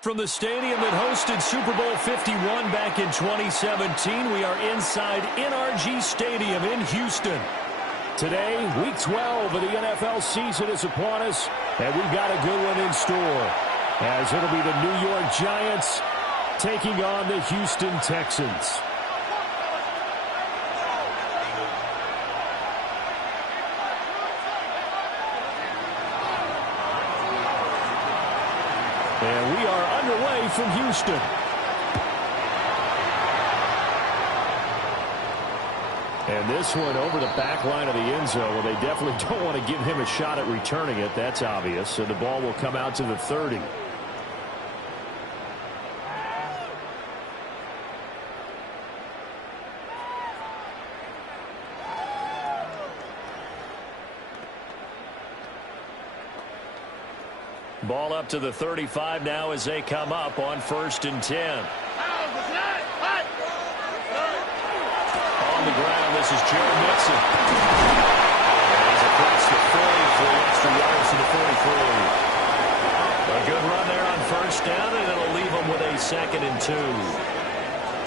From the stadium that hosted Super Bowl 51 back in 2017, we are inside NRG Stadium in Houston. Today, Week 12 of the NFL season is upon us, and we've got a good one in store, as it'll be the New York Giants taking on the Houston Texans. And we are underway from Houston. And this one over the back line of the end zone. Well, they definitely don't want to give him a shot at returning it. That's obvious. So the ball will come out to the 30. Ball up to the 35 now as they come up on 1st and 10. On the ground, this is Joe Mixon. And he's across the 40 for the extra yards to the 43. A good run there on 1st down, and it'll leave them with a 2nd and 2.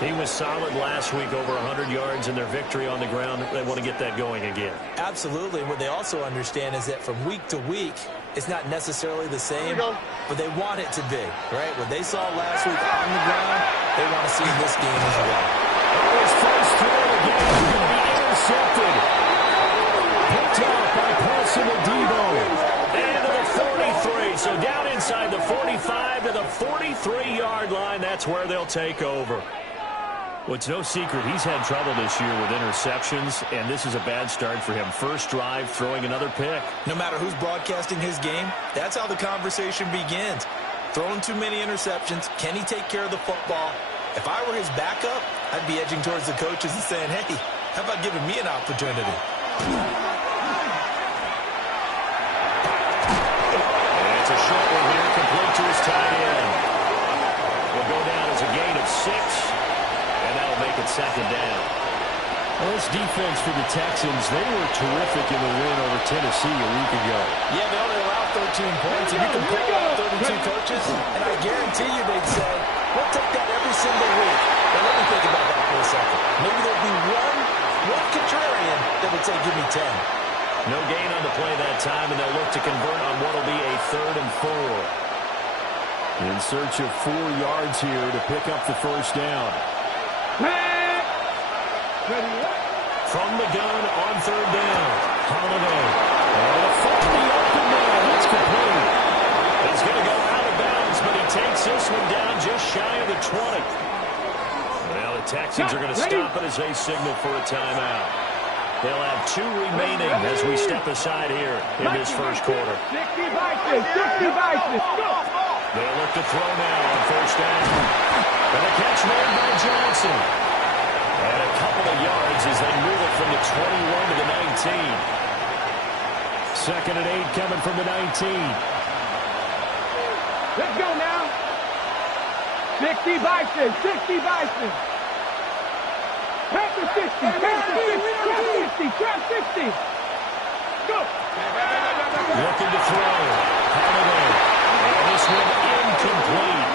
He was solid last week, over 100 yards in their victory on the ground. They want to get that going again. Absolutely. What they also understand is that from week to week, it's not necessarily the same, but they want it to be, right? What they saw last week on the ground, they want to see in this game as well. His first throw of the game is going to be intercepted. Picked off by Paulson Adebo. Into the 43, so down inside the 45 to the 43-yard line. That's where they'll take over. Well, it's no secret he's had trouble this year with interceptions, and this is a bad start for him. First drive, throwing another pick. No matter who's broadcasting his game, that's how the conversation begins. Throwing too many interceptions, can he take care of the football? If I were his backup, I'd be edging towards the coaches and saying, hey, how about giving me an opportunity? And it's a short one here, complete to his tight end. Will go down as a gain of 6. And that'll make it 2nd down. Well, this defense for the Texans, they were terrific in the win over Tennessee a week ago. Yeah, they only allowed 13 points, and you can pull out 32 coaches, and I guarantee you they'd say, we'll take that every single week. But let me think about that for a second. Maybe there'll be one contrarian that would say, give me 10. No gain on the play that time, and they'll look to convert on what will be a 3rd and 4. In search of 4 yards here to pick up the first down. From the gun on 3rd down. Holiday. And a fully open man. It's complete. It's going to go out of bounds, but he takes this one down just shy of the 20. Now the Texans are going to stop it as they signal for a timeout. They'll have 2 remaining as we step aside here in this first quarter. They'll look to throw now on 1st down. And a catch made by Johnson. And a couple of yards as they move it from the 21 to the 19. 2nd and 8 coming from the 19. Let's go now. 60 Bison, 60 Bison. Panther 60, Panther 60, trap 60. Go. Looking to throw. Holiday. And this one incomplete.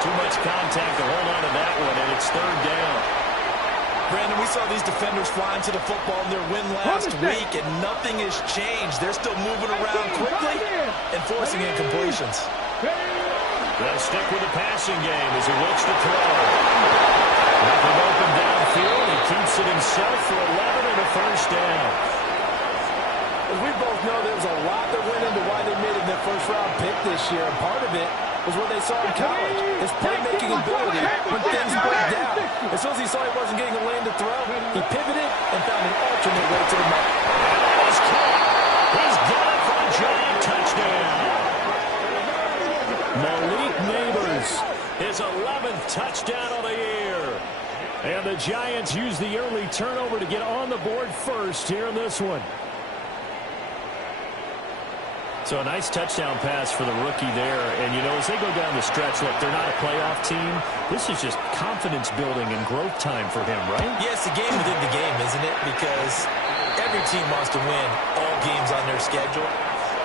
Too much contact to hold on to that one, and it's 3rd down. Brandon, we saw these defenders flying to the football in their win last week, and nothing has changed. They're still moving around quickly and forcing incompletions. They'll stick with the passing game as he looks to throw. Nothing open downfield. He keeps it himself for 11 and a first down. As we both know, there was a lot that went into why they made it their first-round pick this year, and part of it was what they saw in college, his playmaking ability when things broke down. As soon as he saw he wasn't getting a lane to throw, he pivoted and found an alternate way to the mark. He's caught. He's got it for a giant touchdown. Malik Neighbors, his 11th touchdown of the year. And the Giants use the early turnover to get on the board first here in this one. So a nice touchdown pass for the rookie there. And, you know, as they go down the stretch, look, they're not a playoff team. This is just confidence building and growth time for him, right? Yeah, it's the game within the game, isn't it? Because every team wants to win all games on their schedule.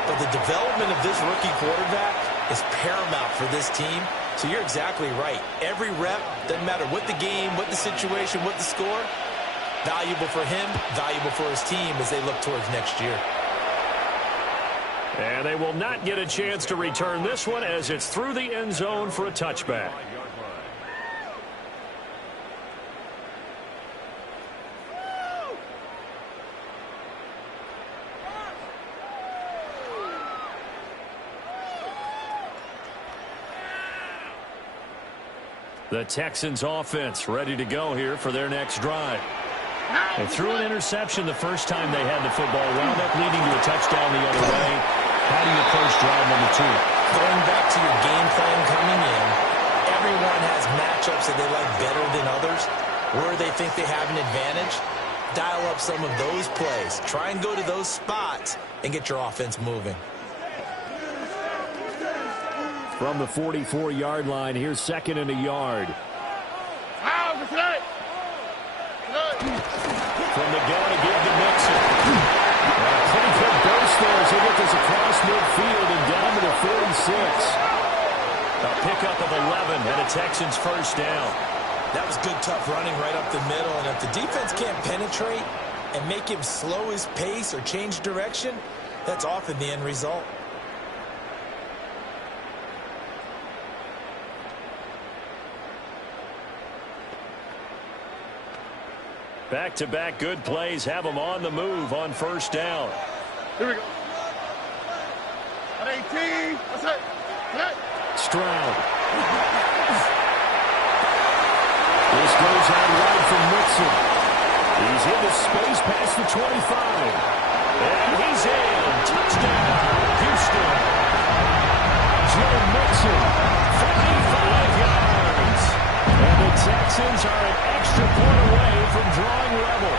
But the development of this rookie quarterback is paramount for this team. So you're exactly right. Every rep, doesn't matter what the game, what the situation, what the score, valuable for him, valuable for his team as they look towards next year. And they will not get a chance to return this one as it's through the end zone for a touchback. The Texans offense ready to go here for their next drive. They threw an interception the first time they had the football, wound up leading to a touchdown the other way. How do you approach drive number 2? Going back to your game plan coming in, everyone has matchups that they like better than others. Where they think they have an advantage, dial up some of those plays. Try and go to those spots and get your offense moving. From the 44-yard line, here's 2nd and a yard. From the gun again to Mixon. And a pretty good burst there as he gets this across midfield and down to the 46. A pickup of 11 and a Texans first down. That was good, tough running right up the middle. And if the defense can't penetrate and make him slow his pace or change direction, that's often the end result. Back-to-back good plays have them on the move on first down. Here we go. At 18. That's it. Stroud. This goes out right from Mixon. He's into space past the 25. And he's in. Touchdown, Houston. Joe Mixon, 45 yards. And the Texans are an extra point away from drawing level.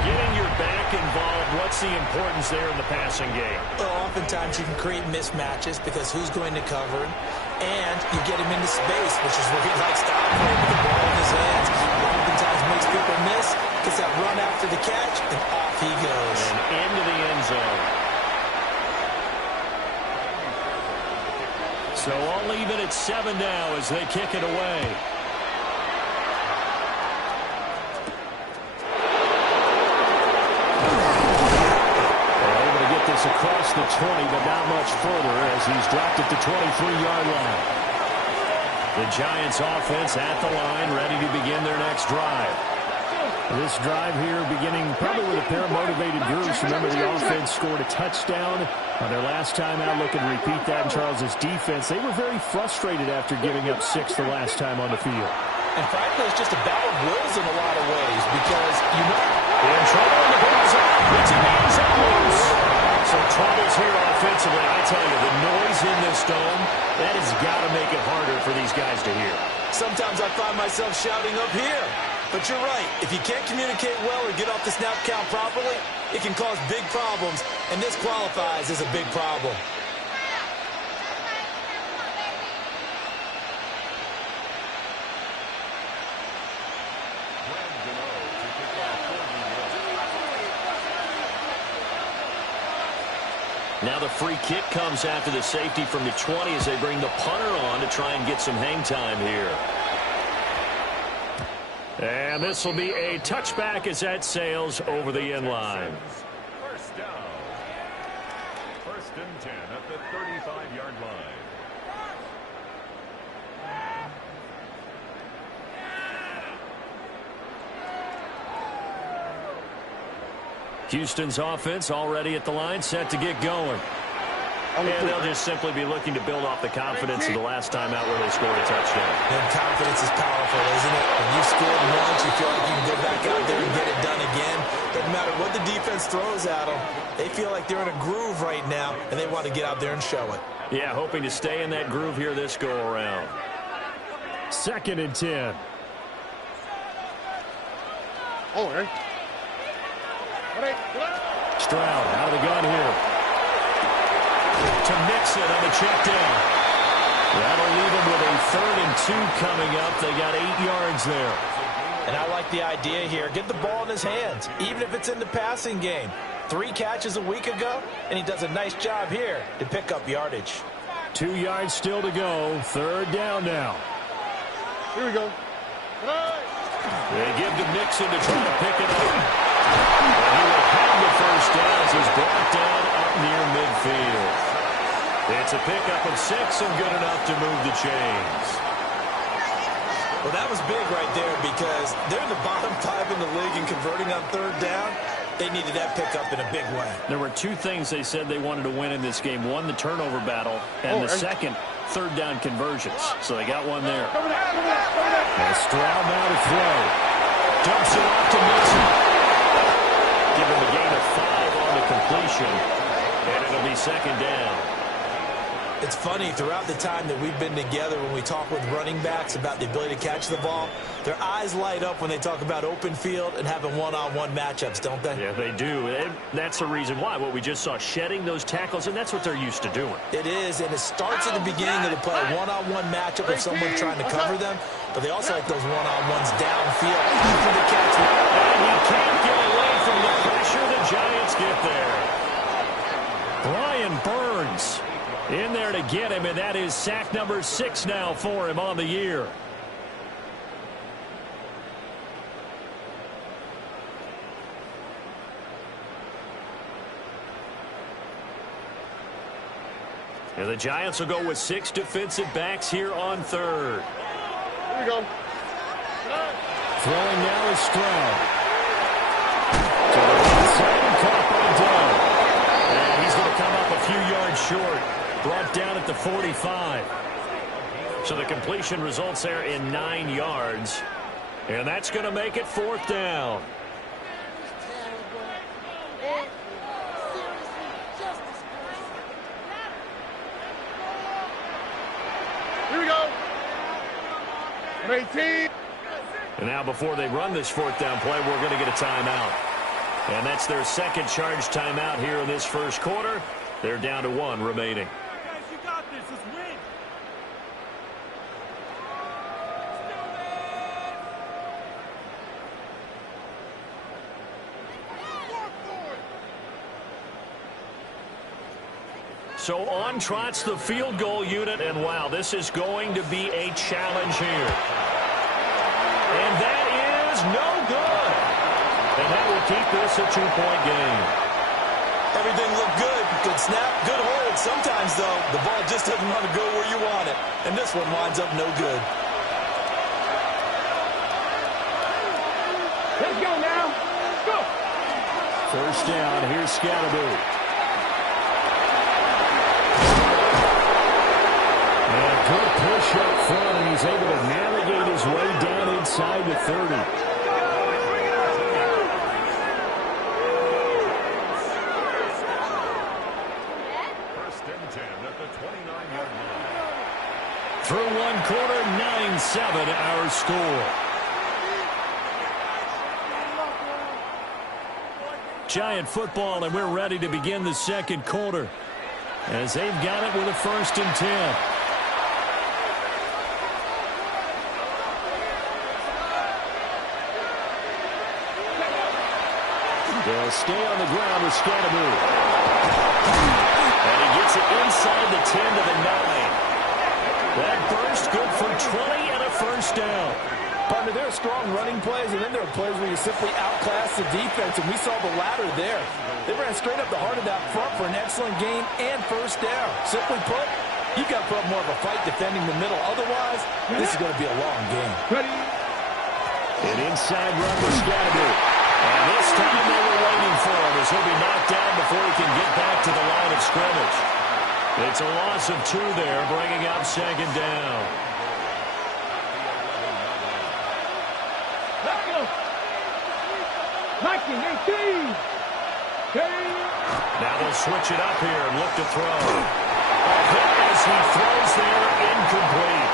Getting your back involved, what's the importance there in the passing game? Well, oftentimes you can create mismatches because who's going to cover him, and you get him into space, which is where he likes to operate with the ball in his hands. Oftentimes makes people miss, gets that run after the catch, and off he goes. And into the end zone. So all even at 7 now as they kick it away. Across the 20, but not much further as he's dropped it to 23-yard line. The Giants offense at the line, ready to begin their next drive. This drive here beginning probably with a pair of motivated groups. Remember, the offense scored a touchdown on their last time out. Looking to repeat that in Charles's defense. They were very frustrated after giving up 6 the last time on the field. And frankly, it's just a battle of wills in a lot of ways because you know. In trouble, and the ball's out. It's in the end zone. So troubles here offensively. I tell you, the noise in this dome, that has got to make it harder for these guys to hear. Sometimes I find myself shouting up here. But you're right. If you can't communicate well or get off the snap count properly, it can cause big problems. And this qualifies as a big problem. Now the free kick comes after the safety from the 20 as they bring the punter on to try and get some hang time here. And this will be a touchback as that sails over the end line. First down. 1st and 10 at the 35-yard line. Houston's offense already at the line, set to get going. And they'll just simply be looking to build off the confidence of the last time out where they scored a touchdown. And confidence is powerful, isn't it? When you've scored once, you feel like you can go back out there and get it done again. Doesn't matter what the defense throws at them. They feel like they're in a groove right now, and they want to get out there and show it. Yeah, hoping to stay in that groove here this go-around. 2nd and 10. Oh, hey. Stroud out of the gun here. To Mixon on the check down. That'll leave them with a 3rd and 2 coming up. They got 8 yards there. And I like the idea here. Get the ball in his hands, even if it's in the passing game. 3 catches a week ago, and he does a nice job here to pick up yardage. 2 yards still to go. 3rd down now. Here we go. They give to Mixon to try to pick it up. And he will have the first down as he's brought down up near midfield. It's a pickup of 6 and good enough to move the chains. Well, that was big right there because they're in the bottom 5 in the league in converting on 3rd down. They needed that pickup in a big way. There were 2 things they said they wanted to win in this game. One, the turnover battle, and the second, 3rd down conversions. So they got one there. And Stroud now to throw. Dumps it off to Mixon. Give him a gain of 5 on the completion, and it'll be 2nd down. It's funny, throughout the time that we've been together, when we talk with running backs about the ability to catch the ball, their eyes light up when they talk about open field and having one-on-one matchups, don't they? Yeah, they do. That's the reason why. What we just saw, shedding those tackles, and that's what they're used to doing. It is, and it starts at the beginning of the play, a one-on-one matchup with someone trying to cover them, but they also like those one-on-ones downfield after the catch. And he can't get away from the pressure the Giants get there. Brian Burns in there to get him, and that is sack number 6 now for him on the year. And the Giants will go with 6 defensive backs here on 3rd. Here we go. Throwing now is Stroud. To the right side and caught by Doe. And he's going to come up a few yards short. Brought down at the 45. So the completion results there in 9 yards. And that's going to make it 4th down. Here we go. 18. And now before they run this 4th down play, we're going to get a timeout. And that's their 2nd charge timeout here in this 1st quarter. They're down to 1 remaining. So on trots the field goal unit, and wow, this is going to be a challenge here. And that is no good. And that will keep this a 2-point game. Everything looked good. Good snap, good hold. Sometimes, though, the ball just doesn't want to go where you want it. And this one winds up no good. Let's go now. Go. 1st down, here's Scatterby. Good push up front, and he's able to navigate his way down inside the 30. First and 10 at the 29-yard line. Through 1 quarter, 9-7 our score. Giant football, and we're ready to begin the 2nd quarter as they've got it with a 1st and 10. They'll stay on the ground with Scatterby. And he gets it inside the 10 to the 9. That burst good for 20 and a 1st down. Partner, there are strong running plays, and then there are plays where you simply outclass the defense, and we saw the latter there. They ran straight up the heart of that front for an excellent gain and 1st down. Simply put, you've got to put up more of a fight defending the middle. Otherwise, this is going to be a long game. Ready. An inside run with Scatterby. And this time they were waiting for him as he'll be knocked down before he can get back to the line of scrimmage. It's a loss of 2 there, bringing up 2nd down. Let's go. 19, 18. Now they'll switch it up here and look to throw. As he throws there, incomplete.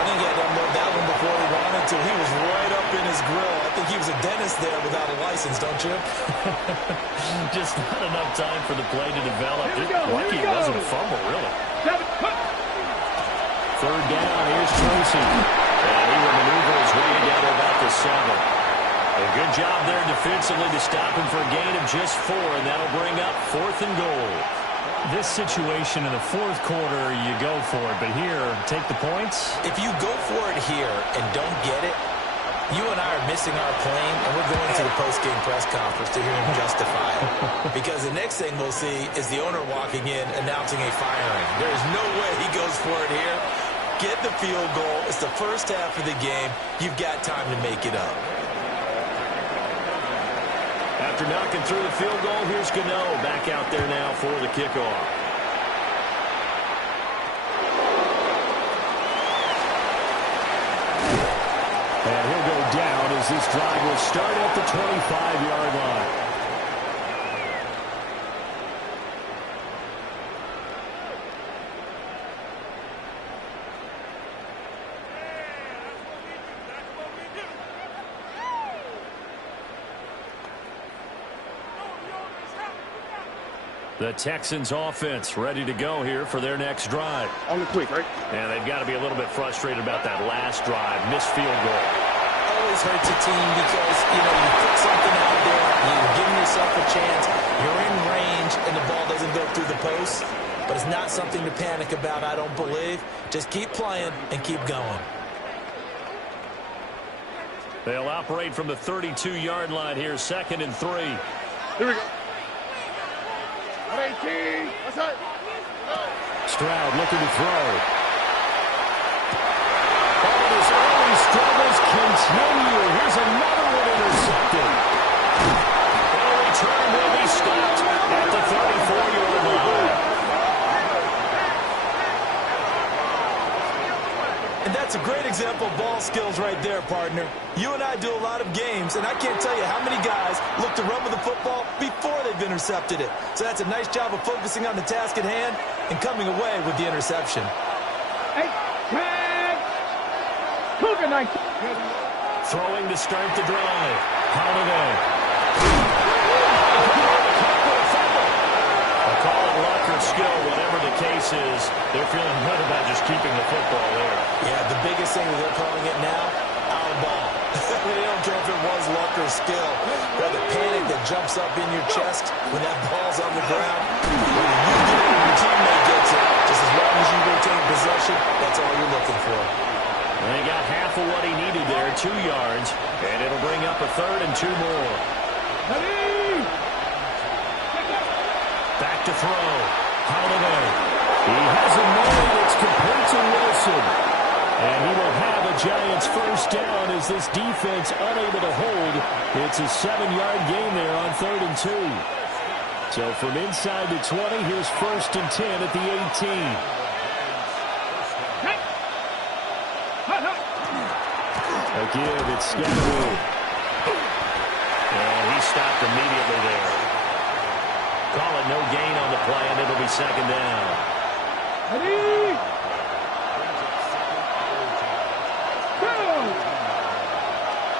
I think he had to unload that one before he wanted to. He was right up in his grill. I think he was a dentist there without a license, don't you? Just not enough time for the play to develop. Lucky it wasn't a fumble, really. 3rd down, here's Tracy. And he will maneuver his way down to about the 7. A good job there defensively to stop him for a gain of just 4, and that'll bring up 4th and goal. This situation in the fourth quarter, you go for it. But here, take the points. If you go for it here and don't get it, you and I are missing our plane, and we're going to the post-game press conference to hear him justify it. Because the next thing we'll see is the owner walking in announcing a firing. There is no way he goes for it here. Get the field goal. It's the first half of the game. You've got time to make it up. After knocking through the field goal, here's Gano back out there now for the kickoff. And he'll go down as this drive will start at the 25-yard line. The Texans offense ready to go here for their next drive. On the quick, right? And they've got to be a little bit frustrated about that last drive. Missed field goal. Always hurts a team because, you put something out there, you're giving yourself a chance, you're in range, and the ball doesn't go through the post. But it's not something to panic about, I don't believe. Just keep playing and keep going. They'll operate from the 32-yard line here, 2nd and 3. Here we go. 18. What's that? Stroud looking to throw. All his early struggles continue. Here's another one intercepted. The return will be stopped at the 34-yard line. And that's a great example of ball skills right there, partner. You and I do a lot of games, and I can't tell you how many guys look to run with the football before they've intercepted it. So that's a nice job of focusing on the task at hand and coming away with the interception. 8, 10. Cougar 19. Throwing to start the drive. Holiday. I'll call it luck or skill, whatever the case is. They're feeling good about just keeping the football there. Yeah, the biggest thing that they're calling it now, our ball. They don't care if it was luck or skill. Or the panic that jumps up in your chest when that ball's on the ground. When you get it and your teammate gets it, just as long as you retain possession, that's all you're looking for. And he got half of what he needed there, 2 yards. And it'll bring up a 3rd and 2 more. Back to throw. Holiday. He has a man. It's complete to Wilson. And he will have a Giants first down as this defense unable to hold. It's a 7-yard gain there on 3rd and 2. So from inside the 20, here's 1st and 10 at the 18. Again, it's Scatteroo. And he stopped immediately there. Call it no gain on the play, and it'll be 2nd down.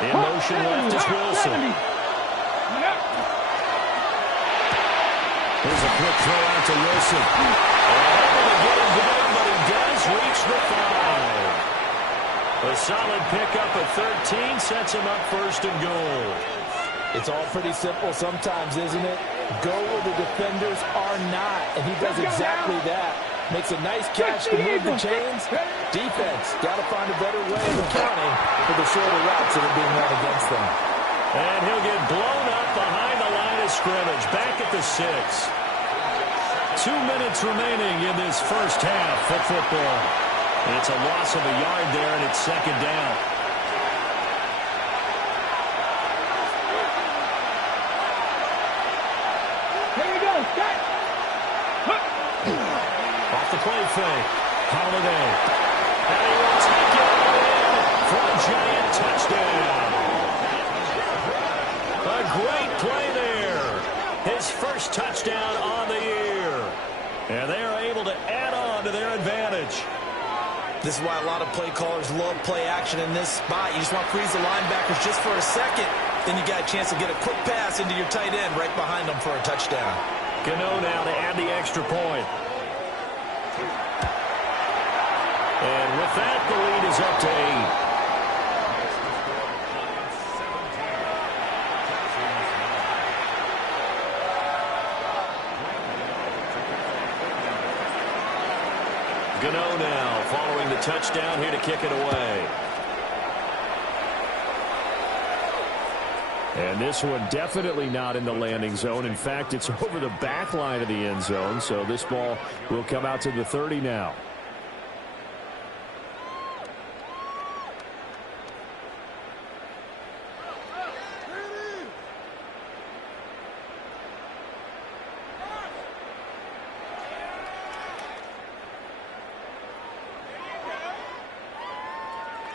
In motion left is Wilson. Here's a quick throw out to Wilson. Able to get him going, but he does reach the 5. A solid pickup at 13 sets him up 1st and goal. It's all pretty simple sometimes, isn't it? Go where the defenders are not, and he does exactly that. Makes a nice catch to move the chains. Defense, got to find a better way of accounting for the shorter routes that are being run against them. And he'll get blown up behind the line of scrimmage, back at the 6. 2 minutes remaining in this first half of football. It's a loss of a yard there, and it's 2nd down. Off the play fake. Holiday. And he will take it all in for a Giant touchdown. A great play there. His first touchdown on the year. And they are able to add on to their advantage. This is why a lot of play callers love play action in this spot. You just want to freeze the linebackers just for a second. Then you got a chance to get a quick pass into your tight end right behind them for a touchdown. Gano now to add the extra point. And with that, the lead is up to 8. Gano now following the touchdown here to kick it away. And this one definitely not in the landing zone. In fact, it's over the back line of the end zone. So this ball will come out to the 30 now.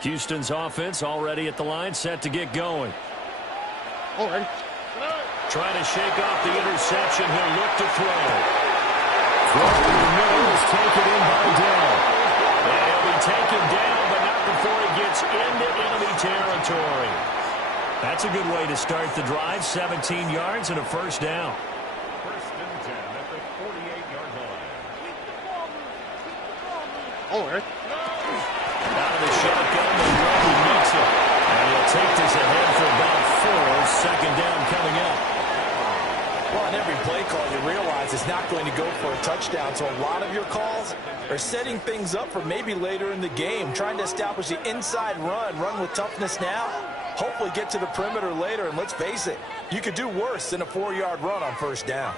Houston's offense already at the line, set to get going. Trying to shake off the interception. He'll look to throw. Throw in the middle is taken in by Dell. And he'll be taken down, but not before he gets into enemy territory. That's a good way to start the drive. 17 yards and a first down. First and 10 at the 48-yard line. Out of the shotgun, the run meets it. And he'll take this ahead for about 4. Second down coming up. Well, on every play call, you realize it's not going to go for a touchdown. So a lot of your calls are setting things up for maybe later in the game, trying to establish the inside run with toughness now, hopefully get to the perimeter later. And let's face it, you could do worse than a 4-yard run on first down.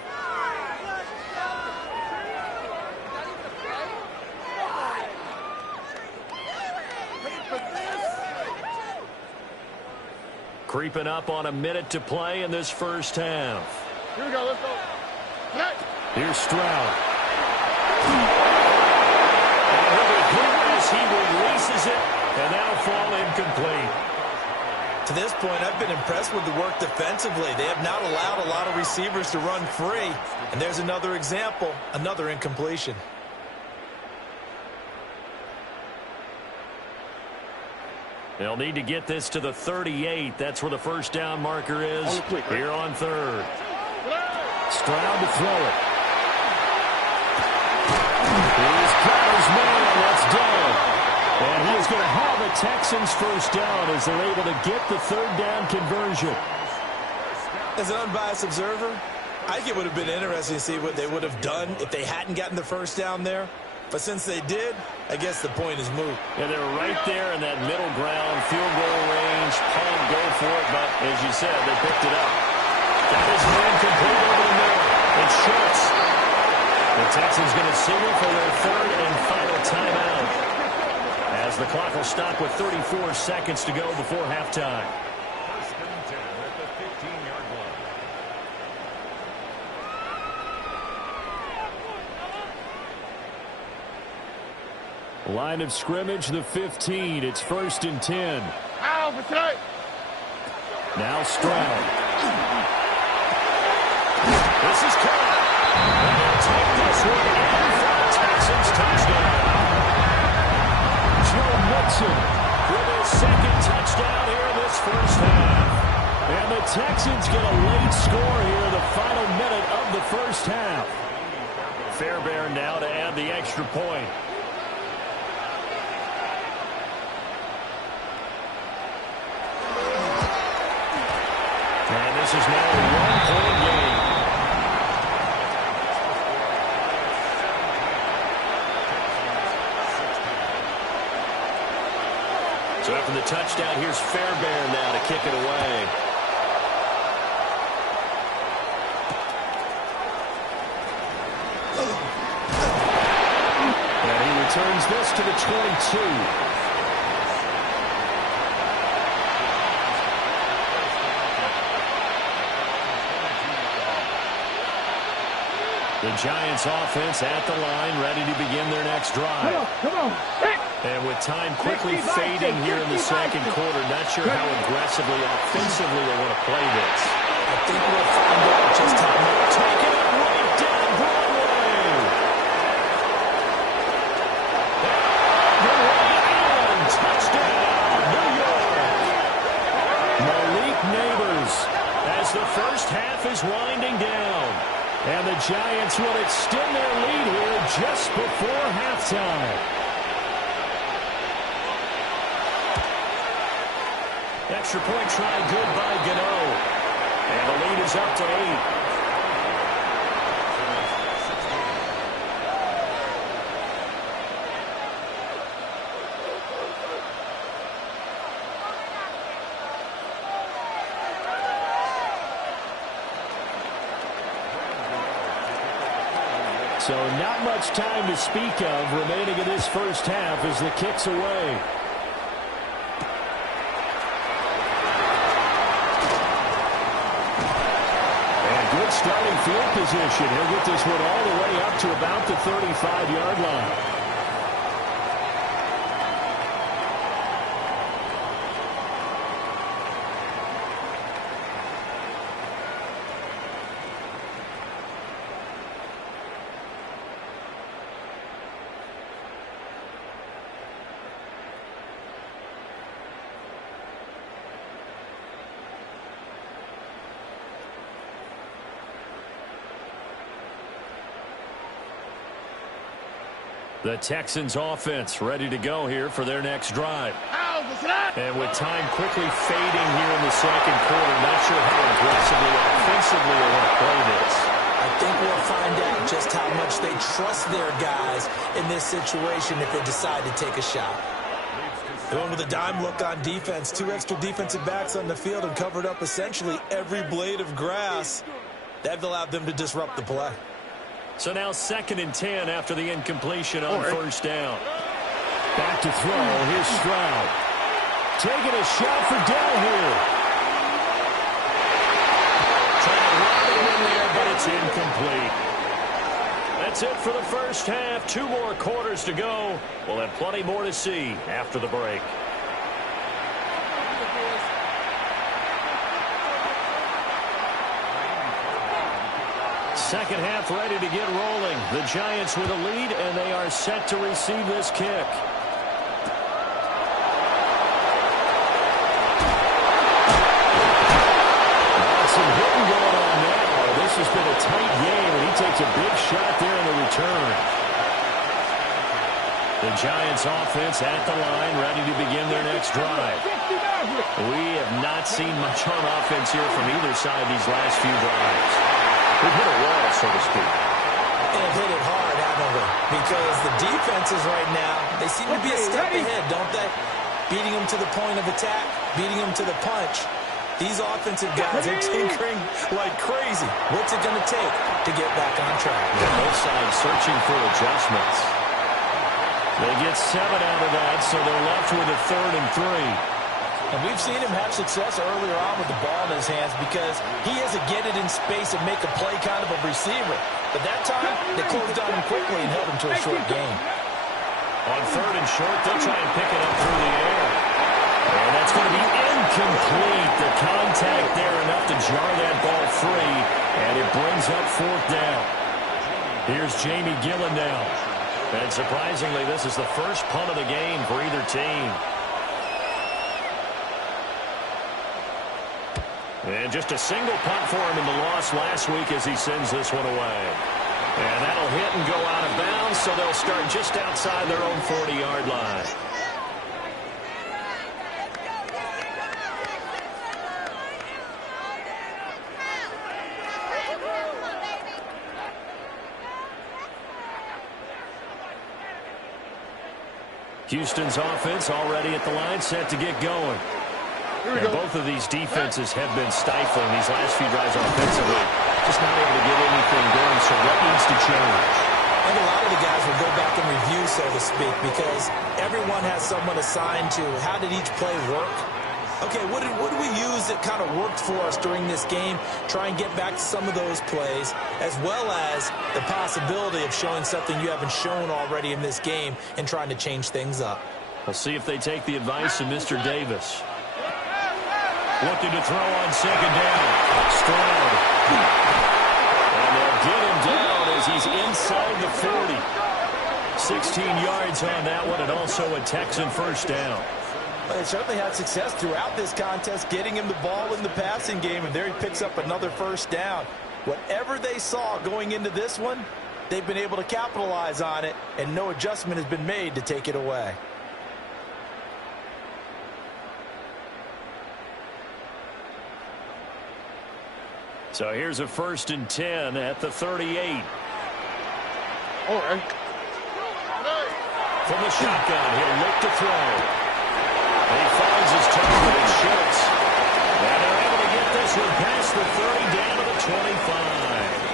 Creeping up on a minute to play in this first half. Here we go, let's go. Here's Stroud. And he'll be clear as he releases it, and that'll fall incomplete. To this point, I've been impressed with the work defensively. They have not allowed a lot of receivers to run free. And there's another example, another incompletion. They'll need to get this to the 38. That's where the first down marker is here on third. Stroud to throw it. Here's Kyle's man. That's done. And he is going to have a Texans first down as they're able to get the third down conversion. As an unbiased observer, I think it would have been interesting to see what they would have done if they hadn't gotten the first down there. But since they did, I guess the point is moot. Yeah, they were right there in that middle ground, field goal range, punt, go for it, but as you said, they picked it up. That is an incomplete over the middle. It's Schultz. The Texans going to signal for their third and final timeout, as the clock will stop with 34 seconds to go before halftime. First and 10 at the 15-yard line. Line of scrimmage, the 15. It's first and 10. Now Stroud. This is caught. And they'll take this one in for a Texans touchdown. Joe Mixon With his second touchdown here this first half. and the Texans get a late score here in the final minute of the first half. Fairbairn now to add the extra point. And this is now a one-point game. So after the touchdown, here's Fairbairn now to kick it away. And he returns this to the 22. The Giants offense at the line, ready to begin their next drive. Come on. And with time quickly fading here in the second quarter, not sure how aggressively, offensively they want to play this. I think we'll find out just how much. Taking it right down Broadway. And touchdown, New York. Malik Neighbors. As the first half is winding down. And the Giants will extend their lead here just before halftime. Extra point try good by Gano. And the lead is up to 8. So not much time to speak of remaining in this first half as the kick's away. Good starting field position. He'll get this one all the way up to about the 35-yard line. The Texans offense ready to go here for their next drive. And with time quickly fading here in the second quarter, not sure how aggressively offensively they want to play this. I think we'll find out just how much they trust their guys in this situation if they decide to take a shot. Going with a dime look on defense. 2 extra defensive backs on the field and covered up essentially every blade of grass. That allowed them to disrupt the play. So now 2nd and 10 after the incompletion on first down. Back to throw. Here's Stroud. Taking a shot for Dell here. Trying to run it in there, but it's incomplete. That's it for the first half. 2 more quarters to go. We'll have plenty more to see after the break. Second half ready to get rolling. The Giants with a lead, and they are set to receive this kick. Some hitting going on now. This has been a tight game, and he takes a big shot there in the return. The Giants offense at the line, ready to begin their next drive. We have not seen much on offense here from either side these last few drives. We've hit a wall, so to speak. And hit it hard, haven't we? Because the defenses right now, they seem to be a step ahead, don't they? Beating them to the point of attack, beating them to the punch. These offensive guys are tinkering like crazy. What's it going to take to get back on track? Both sides searching for adjustments. They get 7 out of that, so they're left with a 3rd and 3. And we've seen him have success earlier on with the ball in his hands because he has to get it in space and make a play kind of a receiver. But that time, they closed on him quickly and held him to a short gain. On 3rd and short, they'll try and pick it up through the air. And that's going to be incomplete. The contact there enough to jar that ball free, and it brings up 4th down. Here's Jamie Gillen now. And surprisingly, this is the first punt of the game for either team. And just a single punt for him in the loss last week as he sends this one away. And that'll hit and go out of bounds, so they'll start just outside their own 40-yard line. Houston's offense already at the line, set to get going. And both of these defenses have been stifling these last few drives offensively. Just not able to get anything going, so what needs to change? I think a lot of the guys will go back and review, so to speak, because everyone has someone assigned to how did each play work. Okay, what did we use that kind of worked for us during this game? Try and get back to some of those plays, as well as the possibility of showing something you haven't shown already in this game and trying to change things up. We'll see if they take the advice of Mr. Davis. Looking to throw on 2nd down. Stroud. And they'll get him down as he's inside the 40. 16 yards on that one, and also a Texan first down. They certainly had success throughout this contest, getting him the ball in the passing game, and there he picks up another first down. Whatever they saw going into this one, they've been able to capitalize on it, and no adjustment has been made to take it away. So here's a 1st and 10 at the 38. From the shotgun, he'll look to throw. And he finds his target and shoots. And they're able to get this one past the 30 down to the 25.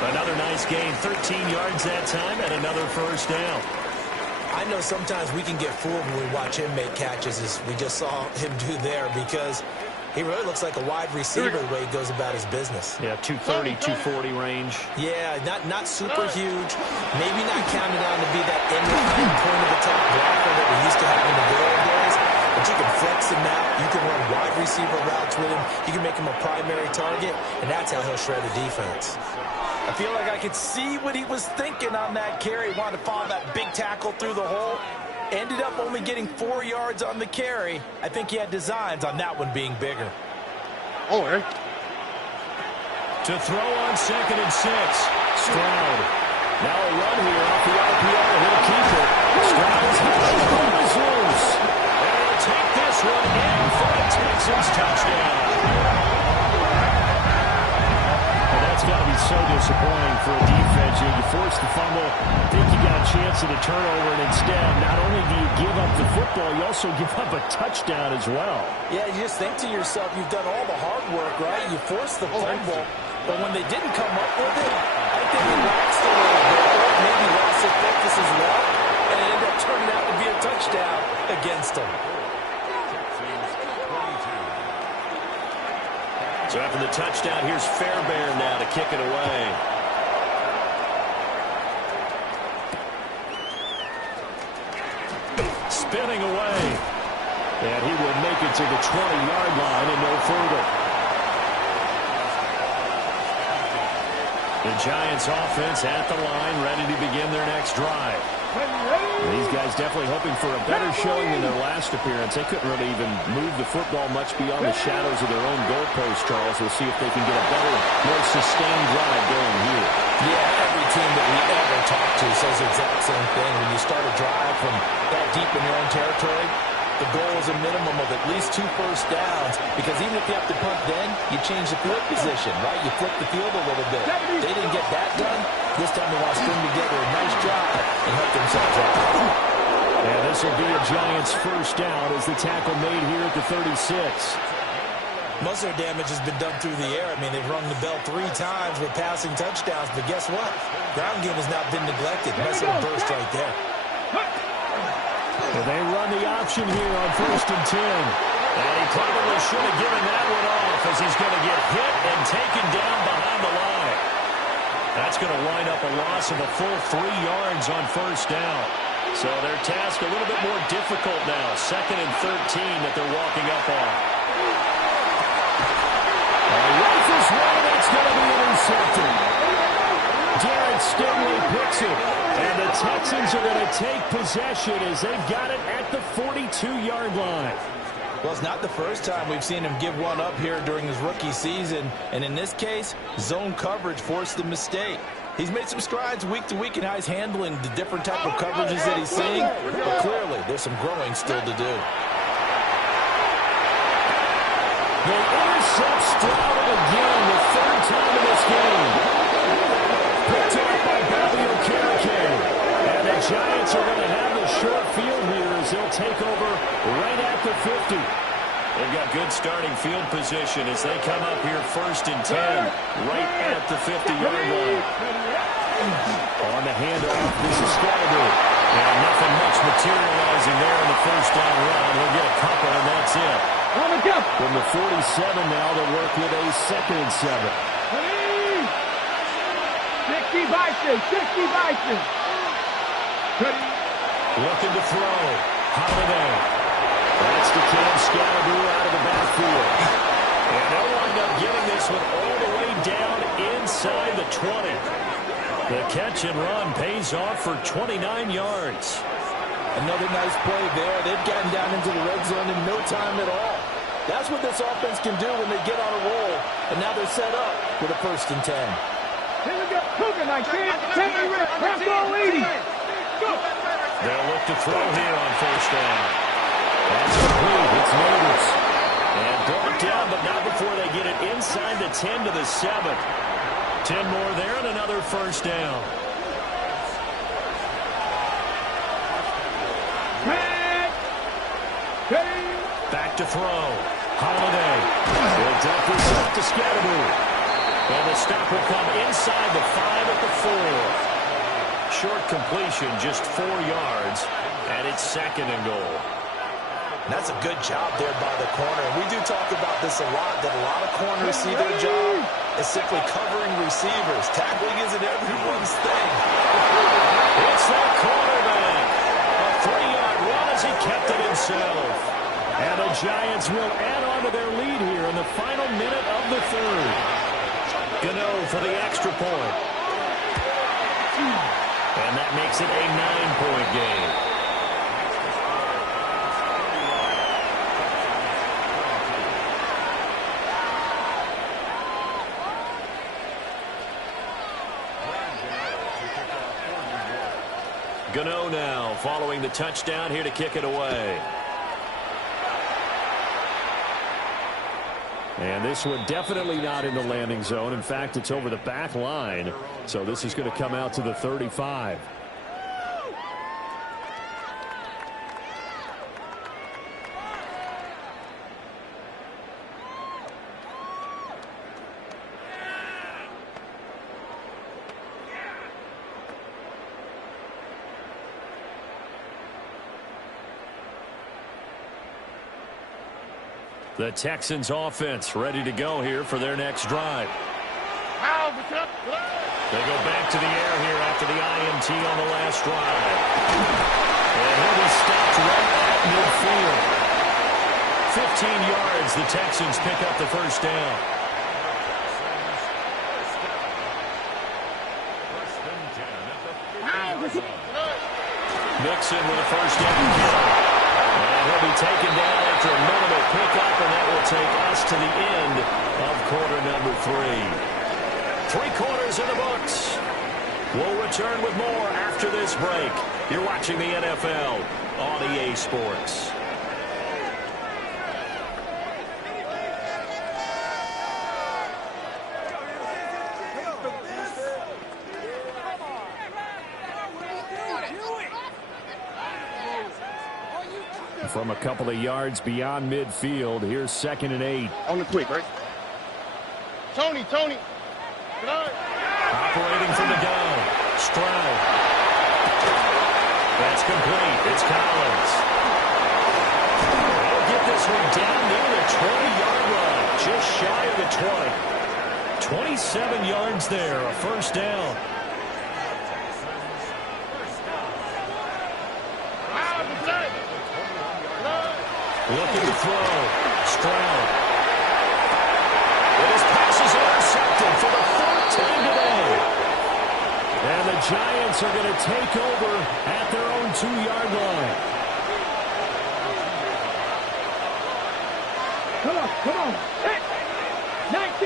Another nice gain, 13 yards that time, and another first down. I know sometimes we can get fooled when we watch him make catches, as we just saw him do there, because he really looks like a wide receiver the way he goes about his business. Yeah, 230, 240 range. Yeah, not super huge. Maybe not counted on to be that in-line point-of-attack blocker that we used to have in the good old days. But you can flex him out. You can run wide receiver routes with him. You can make him a primary target, and that's how he'll shred a defense. I feel like I could see what he was thinking on that carry. Wanted to follow that big tackle through the hole. Ended up only getting 4 yards on the carry. I think he had designs on that one being bigger. Oh, right. To throw on 2nd and 6. Stroud. Now a run here off the RPO. He'll keep it. Stroud is loose. And he'll take this one in for a Texans touchdown. That's got to be so disappointing for a defense. You force the fumble, think you got a chance at a turnover, and instead, not only do you give up the football, you also give up a touchdown as well. Yeah, you just think to yourself, you've done all the hard work, right? You forced the fumble, but when they didn't come up with it, I think they relaxed a little bit, or maybe lost their focus as well, and it ended up turning out to be a touchdown against them. So after the touchdown, here's Fairbairn now to kick it away. Spinning away. And he will make it to the 20-yard line and no further. The Giants offense at the line, ready to begin their next drive. These guys definitely hoping for a better showing than their last appearance. They couldn't really even move the football much beyond the shadows of their own goalpost, Charles. We'll see if they can get a better, more sustained drive going here. Yeah, every team that we ever talk to says the exact same thing. When you start a drive from that deep in your own territory, the goal is a minimum of at least 2 first downs, because even if you have to punt then, you change the field position, right? You flip the field a little bit. They didn't get that done. This time they want to string together a nice drive and help themselves out. And this will be a Giants first down as the tackle made here at the 36. Most of their damage has been done through the air. I mean, they've rung the bell 3 times with passing touchdowns, but guess what? Ground game has not been neglected. Nice little burst right there. And they run the option here on 1st and 10. And he probably should have given that one off, as he's going to get hit and taken down behind the line. That's going to wind up a loss of a full 3 yards on 1st down. So their task a little bit more difficult now. 2nd and 13 that they're walking up on. Rifles one, that's going to be intercepted. Derek Stingley picks it. And the Texans are going to take possession as they've got it at the 42-yard line. Well, it's not the first time we've seen him give one up here during his rookie season. And in this case, zone coverage forced the mistake. He's made some strides week to week in how he's handling the different type of coverages that he's seeing. But clearly, there's some growing still to do. They intercept Stroud again, the 3rd time in this game. Picked up by Bobby Okereke. And the Giants are going to have the short field here as they'll take over right at the 50. They've got good starting field position as they come up here 1st and 10, right at the 50-yard line. On the handoff, this is Scatterby. And nothing much materializing there in the 1st down run. He'll get a couple, and that's it. From the 47 now, they'll work with a 2nd and 7. 60 Vikings, 60 Vikings. Looking to throw. Holiday. That's to Cam Scatterby out of the backfield. And they'll wind up getting this one all the way down inside the 20. The catch and run pays off for 29 yards. Another nice play there. They've gotten down into the red zone in no time at all. That's what this offense can do when they get on a roll. And now they're set up with a 1st and 10. Here we go. Cougar 19. Take the rip. Let's go, lady. Go. They'll look to throw here on 1st down. That's complete. It's Leauge. And brought down, but not before they get it inside the 10 to the 7. 10 more there and another 1st down. Back to throw. Holiday. He'll dump this up to Scatterby. And the stop will come inside the 5 at the 4. Short completion, just 4 yards, and it's 2nd and goal. That's a good job there by the corner. We do talk about this a lot, that a lot of corners see their job as simply covering receivers. Tackling isn't everyone's thing. It's that cornerback. A 3-yard run as he kept it himself. And the Giants will add on to their lead here in the final minute of the 3rd. Gano for the extra point. And that makes it a 9-point game. Gano now following the touchdown here to kick it away. And this one definitely not in the landing zone. In fact, it's over the back line. So this is going to come out to the 35. The Texans offense ready to go here for their next drive. They go back to the air here after the INT on the last drive. And he'll be stopped right at midfield. 15 yards, the Texans pick up the first down. Mixon with a first down. And he'll be taken down after a minimal pickup, and that will take us to the end of quarter number 3. 3 quarters in the books. We'll return with more after this break. You're watching the NFL on EA Sports. From a couple of yards beyond midfield, here's 2nd and 8. On the quick, right? Tony. Operating from the gun. Stroud. That's complete. It's Collins. They'll get this one down near the 20-yard line. Just shy of the 20. 27 yards there, a first down. Looking to throw. Stroud. And his pass is intercepted for the 4th time today. And the Giants are going to take over at their own 2-yard line. Come on.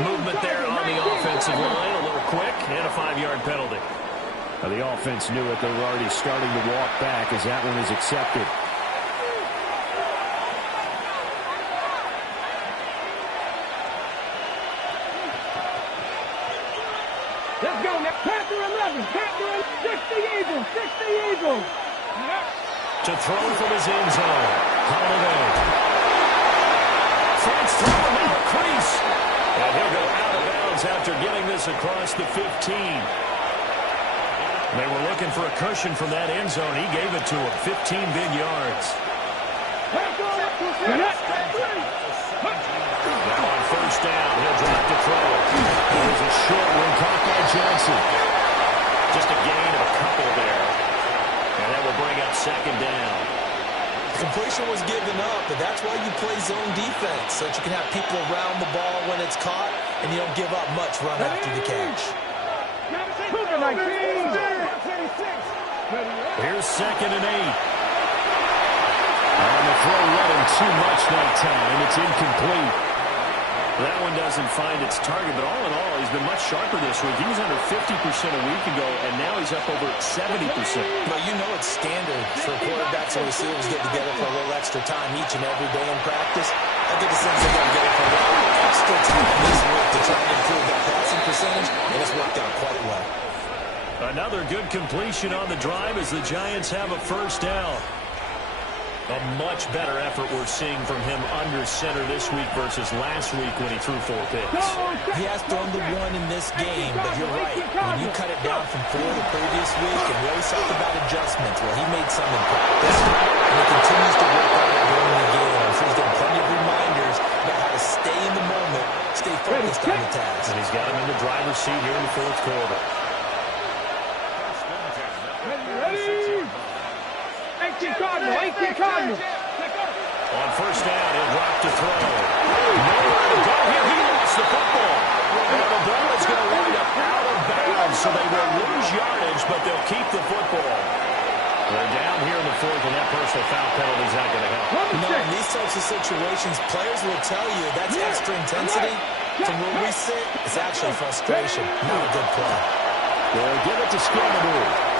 Movement there on the offensive line. A little quick and a 5-yard penalty. Now the offense knew it. They were already starting to walk back as that one is accepted. Let's go now. Panther 11. Panther 60 Eagles. To throw from his end zone. Holiday. Fronts throw him out of crease. And he'll go out of bounds after getting this across the 15. They were looking for a cushion from that end zone. He gave it to him. 15 big yards. Now on first down, he'll drop to throw. There's a short one caught by Johnson. Just a gain of a couple there. And that will bring up 2nd down. Completion was given up, but that's why you play zone defense, so that you can have people around the ball when it's caught, and you don't give up much run after the catch. Here's 2nd and 8. On the throw, running too much that time. It's incomplete. That one doesn't find its target, but all in all, he's been much sharper this week. He was under 50% a week ago, and now he's up over 70%. But you know it's standard for quarterbacks and receivers get together for a little extra time each and every day in practice. I get the sense they're going to get it for a little extra time this week to try and improve that passing percentage, and it's worked out quite well. Another good completion on the drive as the Giants have a first down. A much better effort we're seeing from him under center this week versus last week when he threw 4 picks. He has thrown the one in this game, but you're right. When you cut it down from 4 the previous week, and we always talked about adjustments, well, he made some in practice, and he continues to work on it during the game. I'm sure he's getting plenty of reminders about how to stay in the moment, stay focused on the task. And he's got him in the driver's seat here in the 4th quarter. On first down, he'll drop to throw. Nowhere to go here. He lost the football. And the ball is going to wind up out of bounds, so they will lose yardage, but they'll keep the football. They're down here in the 4th, and that personal foul penalty is not going to help. No, in these types of situations, players will tell you that's extra intensity. From where we sit, it's actually frustration, not a good play. They'll give it to Scannaboo.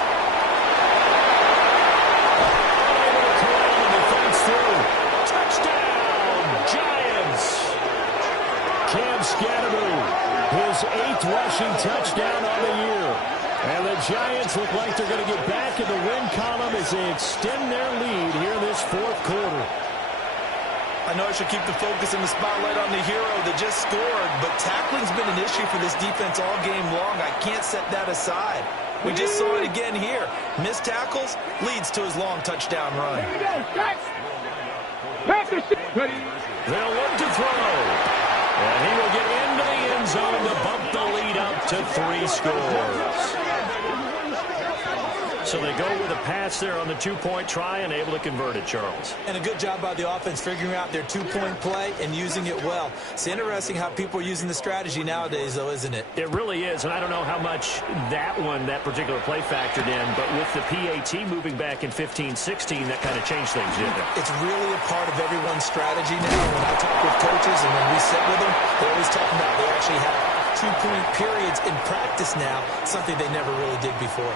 Scannaboo, his 8th rushing touchdown on the year. And the Giants look like they're going to get back in the win column as they extend their lead here in this 4th quarter. I know I should keep the focus and the spotlight on the hero that just scored, but tackling's been an issue for this defense all game long. I can't set that aside. We just saw it again here. Missed tackles leads to his long touchdown run. They'll look to throw. And he will get into the end zone to bump the lead up to 3 scores. So they go with a pass there on the 2-point try and able to convert it, Charles. And a good job by the offense figuring out their 2-point play and using it well. It's interesting how people are using the strategy nowadays, though, isn't it? It really is, and I don't know how much that particular play factored in, but with the PAT moving back in 15-16, that kind of changed things, didn't it? It's really a part of everyone's strategy now. When I talk with coaches and when we sit with them, they always talk about they actually have 2-point periods in practice now, something they never really did before.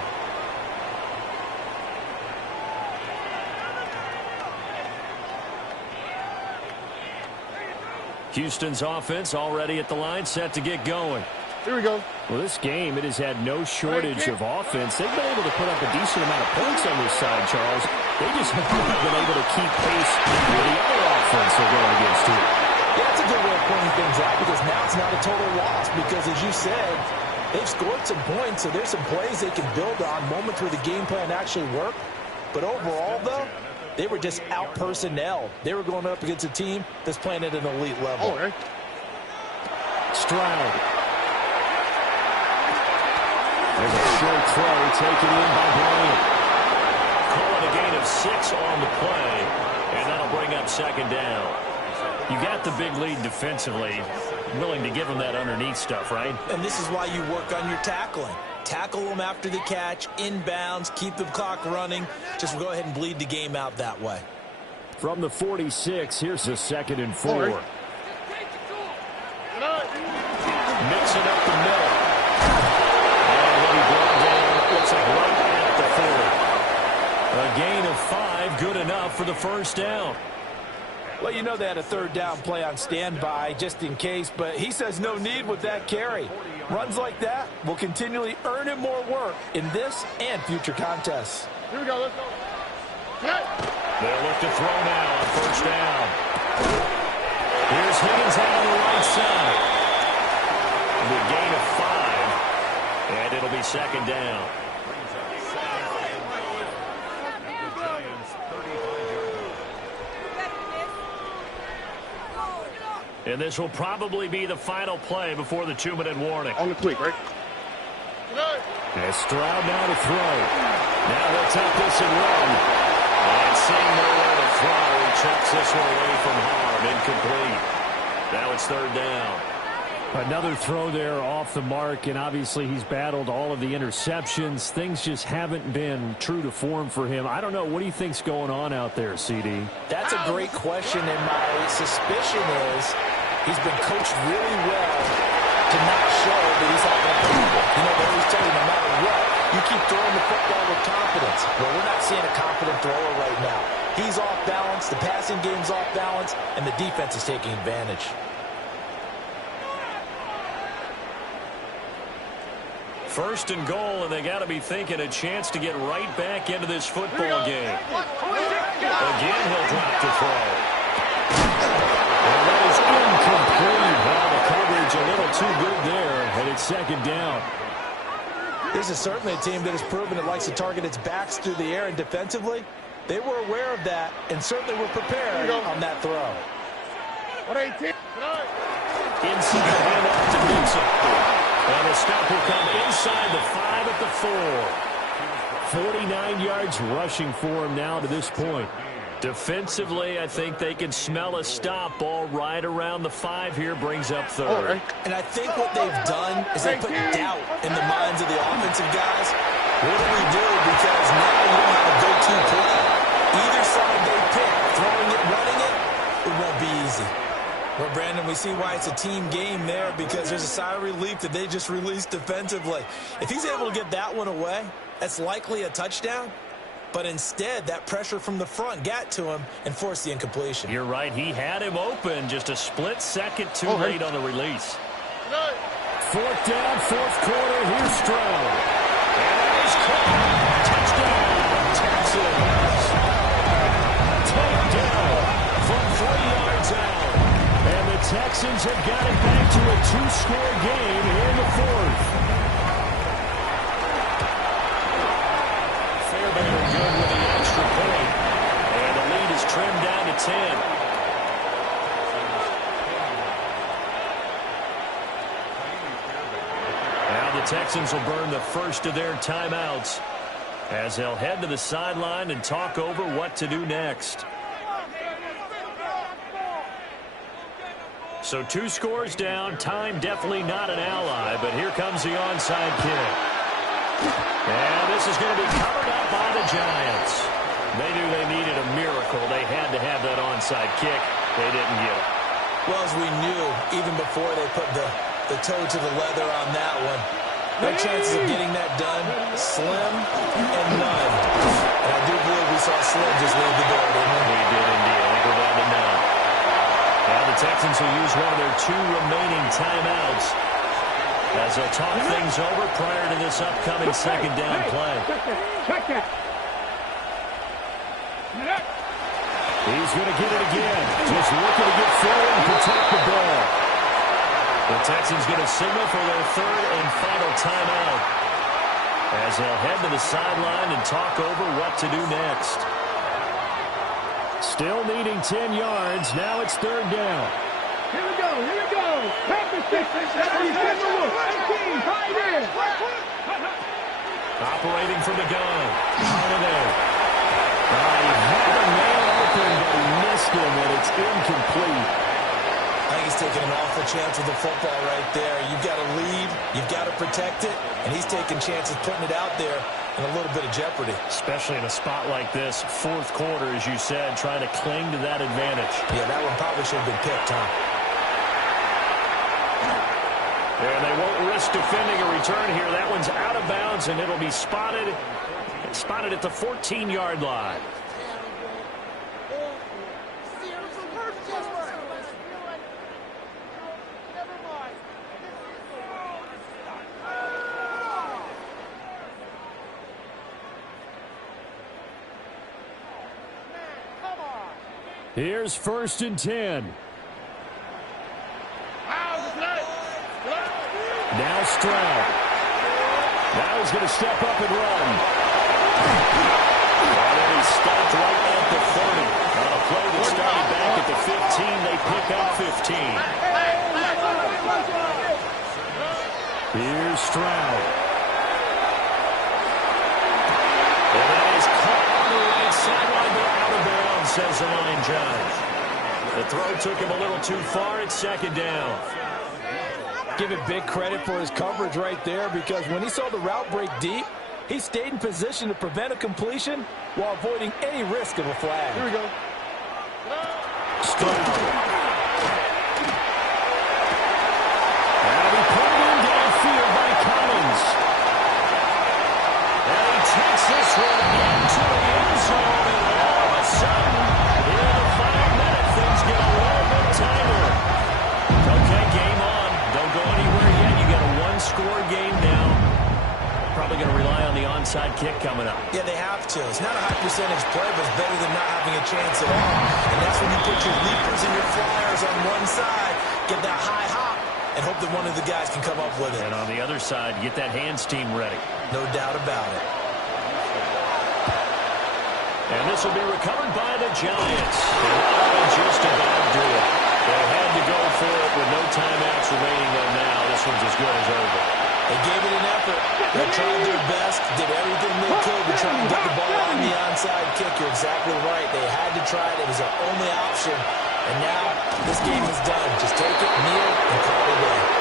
Houston's offense already at the line, set to get going. Here we go. Well, this game, it has had no shortage of offense. They've been able to put up a decent amount of points on this side, Charles. They just haven't been able to keep pace with the other offense they're going against here. Yeah, that's a good way of pointing things out because now it's not a total loss because, as you said, they've scored some points, so there's some plays they can build on, moments where the game plan actually worked. But overall, though, they were just out-personnel. They were going up against a team that's playing at an elite level. Oh, right. Stroud. There's a short throw taken in by Bryant. Call it a gain of 6 on the play, and that'll bring up 2nd down. You got the big lead defensively, willing to give them that underneath stuff, right? And this is why you work on your tackling. Tackle them after the catch, inbounds, keep the clock running. Just go ahead and bleed the game out that way. From the 46, here's the 2nd and 4. Right. Mix it up the middle. And he'll be brought down, looks like right at the 40. A gain of 5, good enough for the 1st down. Well, you know they had a 3rd down play on standby just in case, but he says no need with that carry. Runs like that will continually earn him more work in this and future contests. Here we go. Let's go. They'll look to throw now on 1st down. Here's Higgins out on the right side. The gain of 5, and it'll be 2nd down. And this will probably be the final play before the 2-minute warning. On the quick, right? And Stroud now to throw. Now he'll take this and run. And seeing nowhere to throw, he chucks this one away from harm. Incomplete. Now it's 3rd down. Another throw there off the mark, and obviously he's battled all of the interceptions. Things just haven't been true to form for him. I don't know. What do you think's going on out there, CD? That's a great question, and my suspicion is he's been coached really well to not show that he's not going to play. You know, they always tell you no matter what, you keep throwing the football with confidence. Well, we're not seeing a confident thrower right now. He's off balance, the passing game's off balance, and the defense is taking advantage. First and goal, and they got to be thinking a chance to get right back into this football game. Again, he'll drop to throw. And that is incomplete. Well, the coverage a little too good there, and it's second down. This is certainly a team that has proven it likes to target its backs through the air, and defensively, they were aware of that and certainly were prepared on that throw. Inside handoff to Gibson. And the stop will come inside the 5 at the 4. 49 yards rushing for him now to this point. Defensively, I think they can smell a stop ball right around the 5 here, brings up third. And I think what they've done is they put doubt in the minds of the offensive guys. What do we do? Because now you don't have a go-to play. Either side they pick, throwing it, running it, it won't be easy. Well, Brandon, we see why it's a team game there, because there's a sigh of relief that they just released defensively. If he's able to get that one away, that's likely a touchdown. But instead, that pressure from the front got to him and forced the incompletion. You're right. He had him open just a split second too late on the release. Fourth down, fourth quarter. Here's Stroud. And that is caught. Touchdown, Texans. Touchdown from 3 yards out. And the Texans have got it back to a 2-score game here in the fourth. Fairbairn good with the extra point. And the lead is trimmed down to 10. Now the Texans will burn the first of their timeouts as they'll head to the sideline and talk over what to do next. So 2 scores down. Time definitely not an ally, but here comes the onside kick. And this is going to be covered up by the Giants. They knew they needed a miracle. They had to have that onside kick. They didn't get it. Well, as we knew, even before they put the toe to the leather on that one, no chances of getting that done. Slim and none. And I do believe we saw Slim just leave the door, didn't we? We did indeed. I think we're down to none. Now the Texans will use one of their 2 remaining timeouts as they'll talk things over prior to this upcoming second down play. He's going to get it again. Just looking to get forward and protect the ball. The Texans going to signal for their 3rd and final timeout as they'll head to the sideline and talk over what to do next. Still needing 10 yards. Now it's 3rd down. Here we go, here we go. Practice 18, right in. Operating from the gun. Holiday. He had the man open, but he missed him, and it's incomplete. I think he's taking an awful chance with the football right there. You've got to lead, you've got to protect it, and he's taking chances putting it out there in a little bit of jeopardy. Especially in a spot like this, 4th quarter, as you said, trying to cling to that advantage. Yeah, that one probably should have been picked, huh? And they won't risk defending a return here. That one's out of bounds, and it'll be spotted at the 14-yard line. Here's 1st and 10. Now Stroud. Now he's going to step up and run. And then he's stopped right at the 30. On a play that started back at the 15, they pick up 15. Here's Stroud. And that is caught on the right sideline, but out of bounds, says the line judge. The throw took him a little too far. It's 2nd down. Give it big credit for his coverage right there, because when he saw the route break deep, he stayed in position to prevent a completion while avoiding any risk of a flag. Here we go. Stroud. And he put it in downfield by Collins. And he takes this one into the end zone, and all of a sudden, in the 5 minute, things get a little bit tighter. Okay, game on. Don't go anywhere yet. You got a 1-score game now. probably going to rely on the onside kick coming up. Yeah, they have to. It's not a high percentage play, but it's better than not having a chance at all. And that's when you put your leapers and your flyers on one side, get that high hop, and hope that one of the guys can come up with it. And on the other side, get that hands team ready. No doubt about it. And this will be recovered by the Giants. And just about do it. They had to go for it with no timeouts remaining, though now. This one's as good as over. They gave it an effort. They tried their best, did everything they could to try and get the ball on the onside kick. You're exactly right. They had to try it. It was their only option. And now this game is done. Just take it, kneel, and call it a day.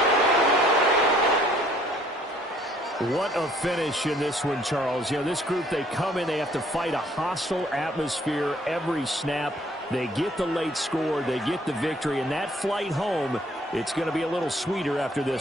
What a finish in this one, Charles. You know, this group, they come in, they have to fight a hostile atmosphere every snap. They get the late score, they get the victory, and that flight home, it's going to be a little sweeter after this